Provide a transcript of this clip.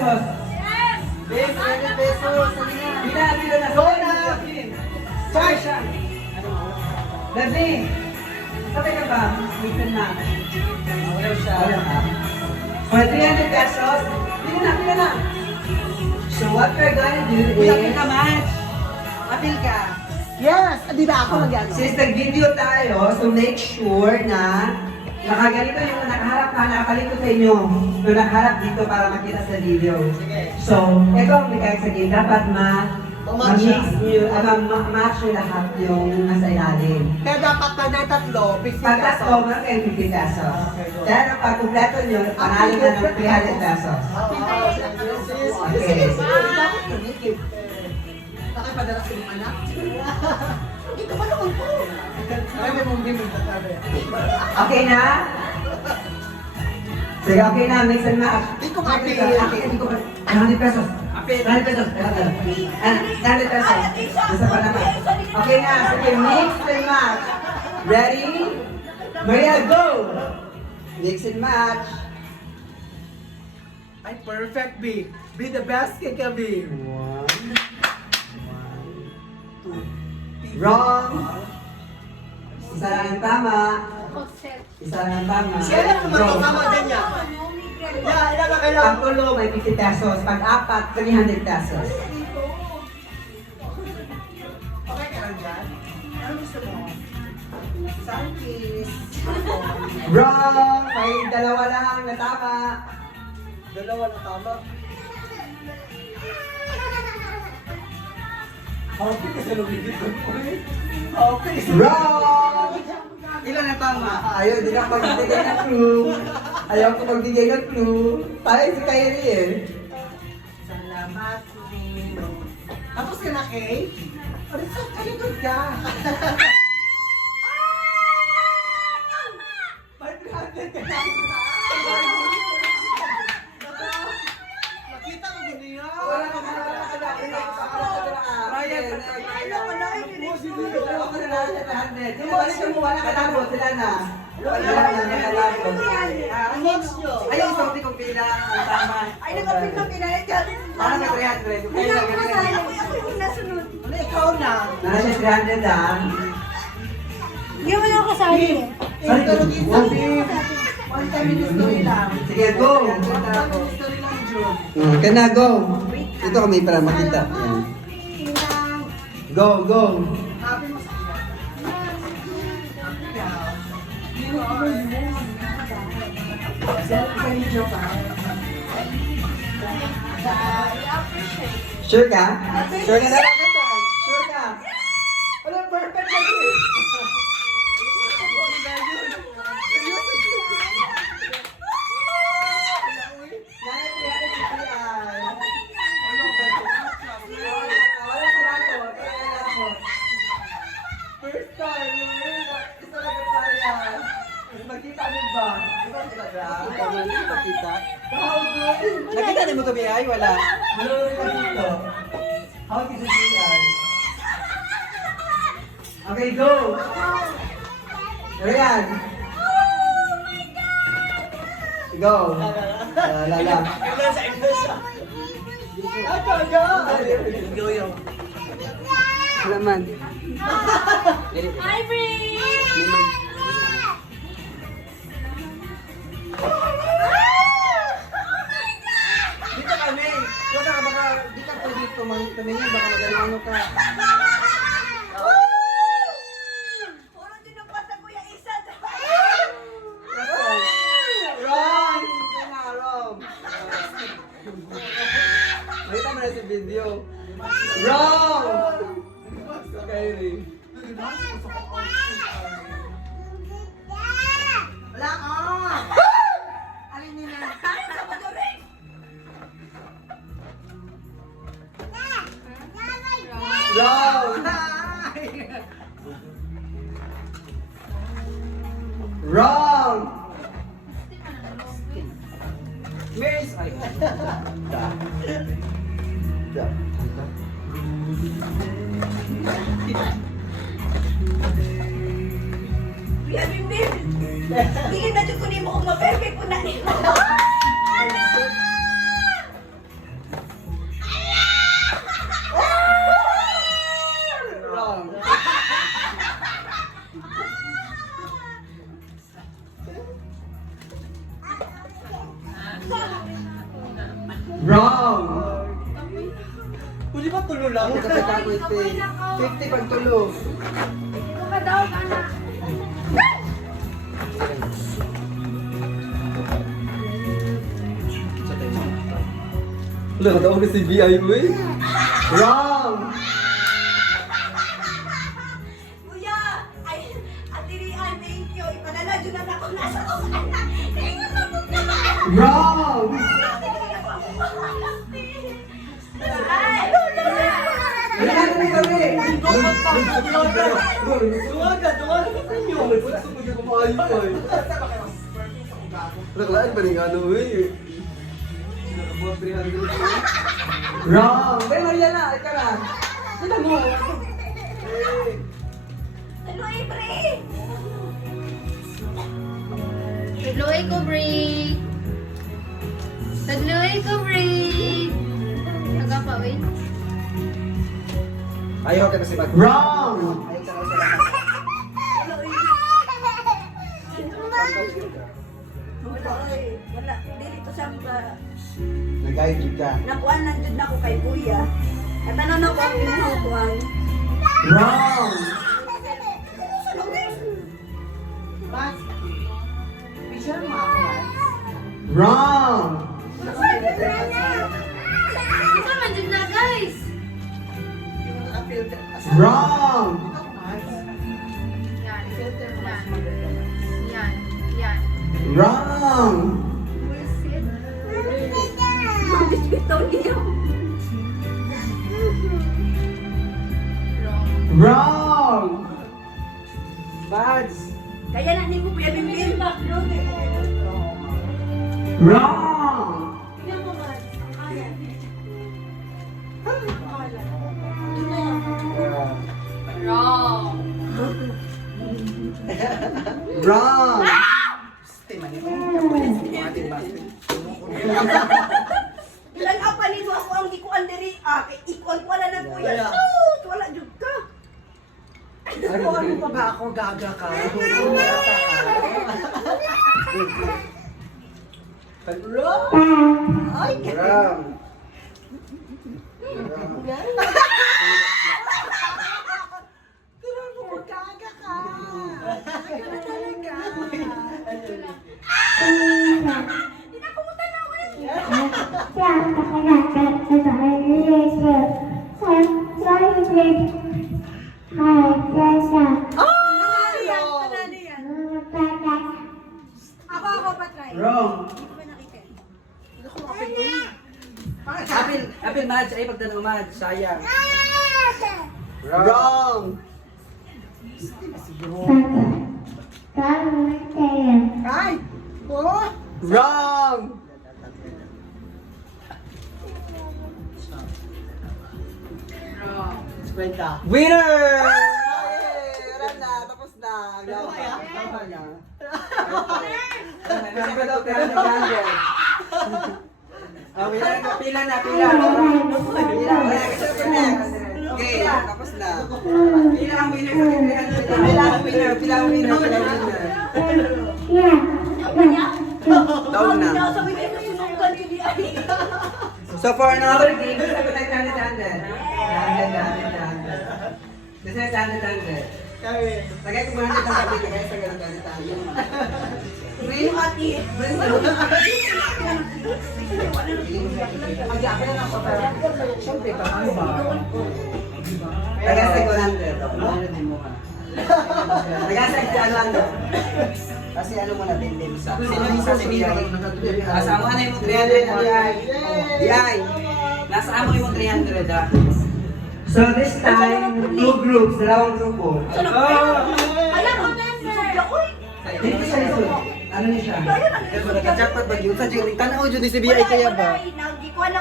pesos. Bes, 20 pesos. Bila na. Go na. Charge siya. Lovely. Sabay ka ba? Listen na. Wala siya. Wala ka. For 300 pesos, pila na. So what we're gonna do is... Apil ka. Yes, di ba ako mag-ano? Since nag-video tayo, so make sure na nakaganito yung nakaharap ka, nakapalikot sa inyo. Yung nakaharap dito para makita sa video. Sige. So, ito ang mechanics sa game. Dapat ma-mix nyo, ma-match nyo lahat yung nasa ilalim. Kaya dapat pag na tatlo, 50 Pag pesos. tatlo, meron kayong 50 pesos. Pero pag kumpleto nyo, panalo na ng 300 pesos. Sige, dapat kinikip. Nakapadala sa mga anak. Hindi ka ba naman po? Ay, mong bimig na tabi. Okay na? Sige, okay na. Mix and match. Di ko mapil. Hindi ko 100 pesos. 100 pesos. 100 pesos. Isa pa naman. Okay na. Sige, mix and match. Ready? Maria, go! Mix and match. Ay, perfect, B. Be the best kay ka, B. Wrong. Isa lang ang tama. Isa lang ang tama. Siya lang naman Wrong. kasama din niya. Yeah, ilan na Ang kailangan? tulo may 50 pesos. Pag apat, 300 pesos. Okay ka lang dyan? Ano gusto mo? Sankis. Wrong! May dalawa lang na tama. Dalawa na tama. Okay ka sa lumigit ko. Okay. Wrong! Ilan na tama? Ayaw, di na magbigay ng clue. Ayaw ko magbigay ng clue. Tayo si Kyrie eh. Salamat. Tapos ka na, Kay? Parang kaligod ka. Nakita ko din niya. Wala ka na, wala ka na. Ryan, wala ka na. Sila na. Wala na, nakalabot. Next nyo. Ayaw, sorry kung pila ang tama. Ay, nagkapit na pinalit ka. Parang may 300. Wala akong kasali. Ako yung nasunod. Ano, ikaw na. Nasa siya 300 ah. Hindi mo na ako kasali eh. Sorry, Ito lang isa, one- babe. 1 minute story lang. Sige, go! 1 minute story lang, June. Kaya go! Ito kami para makita. Yan. Go, go! Happy mo sa Sure ka? Sure ka na? Sure ka? Wala, perfect na yun. First time, isa lang ang saya. Magkita niyo ba? Ito talaga. Nakita? How good? Nakita din mo kami ay wala. Meron ka dito. How did you see ay? Okay, go! Ryan! Go! Lala. Naman. Hi, Brie! Dito kami. Huwag ka baka di ka pwede tumingin baka magano ka. Puro tinupat na Kuya Isa. Wrong! Ito na, wrong. Makita mo na sa video. Wrong! Kyrie. Wala ka! Alin niyo na? Wrong! Wrong! Miss! Ay. Kuya Bimbim! Hindi na dyan kunin mo kung ma-perfect ko na nila. Wrong. Pwede ba tulo lang? Ito ka kagoy, 50 pag tulo. Ito ka daw, anak. Wala ka daw si BI mo eh. Wrong. Kuya, ay, Ate Rian, thank you. Ipadala dyan na ako nasa kong anak. Tingnan mo po naman. Wrong. Ay, Wala na kami. Tuwagan sa inyo. Wala sa mga kumayo ay. Naklaan pa rin nga ano eh. Nakabuhat 300. Wrong. Pero yan na, ikaw na. Sila mo. ano, Ibre? Tadloy ko, Brie. Tadloy ko, Brie. Nagapa, wait. Ayaw ka na si Bag. Wrong. Ayaw ka na sa lahat. Wala, oy. Wala. Dito sa Nag-guide ka. nakuan lang dyan ako kay Kuya. At ano na ko ang pinukuan. Wrong. Mas, picture mo ako, Wrong. Isa man dyan na, guys. Filter. Wrong. Yan. Yan. Yan. Wrong. Bullshit. Bitaw niyo. Wrong. Wrong. Bads! Kaya na hindi ko pinabibigyan. Wrong. Wrong. Wrong. Ilan apa nito ako ang di ko andiri. Kay ikon ko wala na Kuya. Kaya. Sus, wala jud ka. Ano pa ba ako gaga ka? Ay, Ram! Pero mo gaga ka. Gaga talaga. Di na ko mo tanawin. Ako pa try. Wrong. Hindi ko pa nakita. Apil Mads, ay pagtanong Mads, sayang. Wrong. Ay! Oh! Wrong. Kwenta. Winner! Wala na, tapos na. Ano kaya? Tama na. Pila na. Okay, tapos na. Pila ang winner sa 300. Pila ang winner. Down na. Sabi ko susukan yun ay. So for another game, gusto ko tayo 100. Gusto na 100. Kami. Tagay ko 100 ang sabi ko guys, tagay ng 100. Yung ati. Siyempre, paano ba? Tagay sa 100. Tagay sa ano. Kasi ano mo na din sa. Sa amo na yung 300 na DI. Nasa amo yung 300 ah. So this time, two groups, dalawang grupo. Alam mo na, sir. Uy! Dito sa likod. Ano niya siya? Nagka-jackpot ba yun? Sa June, tanaw dyan si BI kaya ba? Hindi ko alam